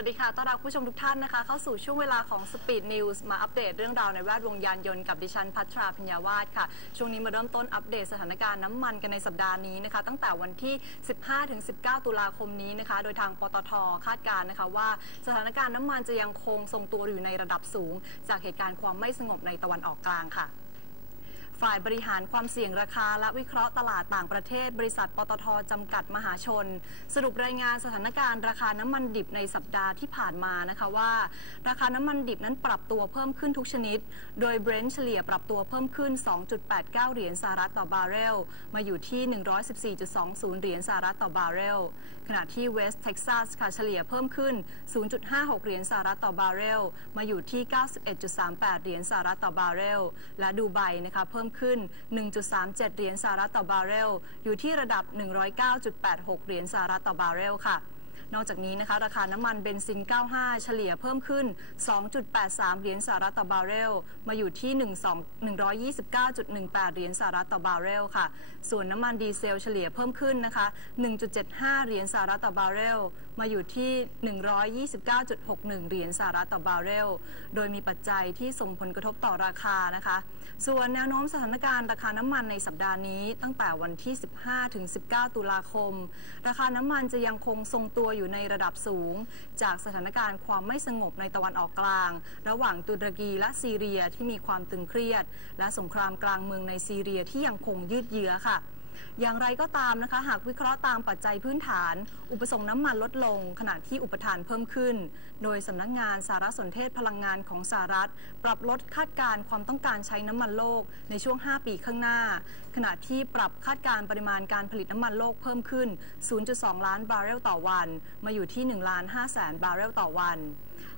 วัสดีค่ะ ต้อนรับผู้ชมทุกท่านนะคะ เข้าสู่ช่วงเวลาของ Speed News มาอัปเดตเรื่องราวในแวดวงยานยนต์กับดิฉันพัทราพิญญาวาสค่ะ ช่วงนี้มาเริ่มต้นอัปเดตสถานการณ์น้ำมันกันในสัปดาห์นี้นะคะ ตั้งแต่วันที่ 15-19 ตุลาคมนี้นะคะ โดยทางปตทคาดการณ์นะคะว่าสถานการณ์น้ำมันจะยังคงทรงตัวอยู่ในระดับสูง จากเหตุการณ์ความไม่สงบในตะวันออกกลางค่ะ ฝ่ายบริหารความเสี่ยงราคา และวิเคราะห์ตลาดต่างประเทศ บริษัทปตทจำกัดมหาชน สรุปรายงานสถานการณ์ราคาน้ำมันดิบในสัปดาห์ที่ผ่านมานะคะว่า ราคาน้ำมันดิบนั้นปรับตัวเพิ่มขึ้นทุกชนิด โดยเบรนท์เฉลี่ยปรับตัวเพิ่มขึ้น 2.89 เหรียญสหรัฐต่อบาร์เรล มาอยู่ที่ 114.20 เหรียญสหรัฐต่อบาร์เรล ขณะที่เวสต์เท็กซัสค่ะเฉลี่ยเพิ่มขึ้น 0.56 เหรียญสหรัฐต่อบาร์เรล มาอยู่ที่ 91.38 เหรียญสหรัฐต่อบาร์เรล และดูไบนะคะเพิ่มขึ้น 1.37 เหรียญสหรัฐต่อบาร์เรล อยู่ที่ระดับ 109.86 เหรียญสหรัฐต่อบาร์เรลค่ะ นอกจากนี้นะคะราคาน้ำมันเบนซิน 95 เฉลี่ยเพิ่มขึ้น 2.83 เหรียญสหรัฐต่อบาร์เรล มาอยู่ที่ 129.18 เหรียญสหรัฐต่อบาร์เรลค่ะ ส่วนน้ำมันดีเซลเฉลี่ยเพิ่มขึ้นนะคะ 1.75 เหรียญสหรัฐต่อบาร์เรล มาอยู่ที่ 129.61 เหรียญสหรัฐต่อบาร์เรล โดยมีปัจจัยที่ส่งผลกระทบต่อราคานะคะ ส่วนแนวโน้มสถานการณ์ราคาน้ำมันในสัปดาห์นี้ ตั้งแต่วันที่ 15ถึง19 ตุลาคม ราคาน้ำมันจะยังคงทรงตัวอยู่ในระดับสูง จากสถานการณ์ความไม่สงบในตะวันออกกลาง ระหว่างตุรกีและซีเรียที่มีความตึงเครียด และสงครามกลางเมืองในซีเรียที่ยังคงยืดเยื้อค่ะ อย่างไรก็ตามนะคะ หากวิเคราะห์ตามปัจจัยพื้นฐาน อุปสงค์น้ำมันลดลง ขณะที่อุปทานเพิ่มขึ้น โดยสำนักงานสารสนเทศพลังงานของสหรัฐ ปรับลดคาดการณ์ความต้องการใช้น้ำมันโลกในช่วง 5 ปีข้างหน้า ขณะที่ปรับคาดการณ์ปริมาณการผลิตน้ำมันโลกเพิ่มขึ้น 0.2 ล้านบาร์เรลต่อวัน มาอยู่ที่ 1 ล้าน5แสนบาร์เรลต่อวัน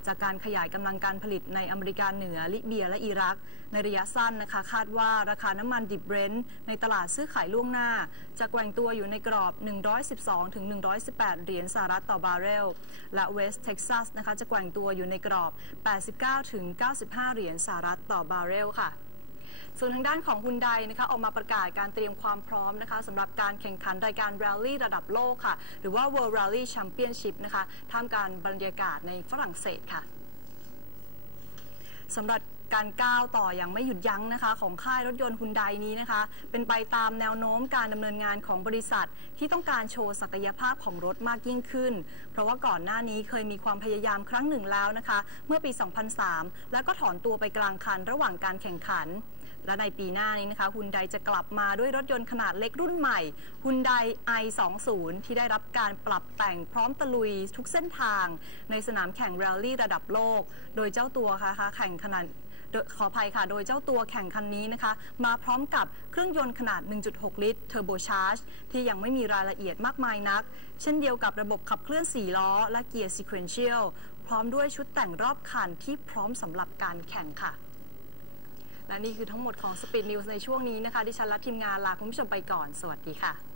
จากการขยายกำลังการผลิตในอเมริกาเหนือลิเบียและอิรัก ในระยะสั้นนะคะคาดว่าราคาน้ำมันดิบเบรนท์ในตลาดซื้อขายล่วงหน้า จะแกว่งตัวอยู่ในกรอบ 112ถึง118 เหรียญสหรัฐต่อบาร์เรล และเวสต์เท็กซัสนะคะจะแกว่งตัวอยู่ในกรอบ 89ถึง95 เหรียญสหรัฐต่อบาร์เรลค่ะ ส่วนทางด้านของฮุนไดนะคะออกมาประกาศการเตรียมความพร้อมนะคะสำหรับการแข่งขันรายการ Rally ระดับโลกค่ะ หรือว่า World Rally Championship นะคะท่ามกลางบรรยากาศในฝรั่งเศสค่ะสำหรับการก้าวต่ออย่างไม่หยุดยั้งนะคะ ของค่ายรถยนต์ฮุนไดนี้นะคะ เป็นไปตามแนวโน้มการดำเนินงานของบริษัท ที่ต้องการโชว์ศักยภาพของรถมากยิ่งขึ้น เพราะว่าก่อนหน้านี้เคยมีความพยายามครั้งหนึ่งแล้วนะคะ เมื่อปี 2003 แล้วก็ถอนตัวไปกลางคันระหว่างการแข่งขัน และในปีหน้านี้นะคะฮุนไดจะกลับมาด้วยรถยนต์ขนาดเล็กรุ่นใหม่ฮุนได i20 ที่ได้รับการปรับแต่งพร้อมตะลุยทุกเส้นทาง ในสนามแข่งแรลลี่ระดับโลก โดยเจ้าตัวค่ะแข่งขนาดขออภัยค่ะ โดยเจ้าตัวแข่งคันนี้นะคะ มาพร้อมกับเครื่องยนต์ขนาด 1.6 ลิตรเทอร์โบชาร์จที่ยังไม่มีรายละเอียดมากมายนัก เช่นเดียวกับระบบขับเคลื่อน 4 ล้อ และเกียร์ sequential พร้อมด้วยชุดแต่งรอบคันที่พร้อมสำหรับการแข่งค่ะ และนี่คือทั้งหมดของ Speed News ในช่วงนี้นะคะ ดิฉันและทีมงานลาคุณผู้ชมไปก่อน สวัสดีค่ะ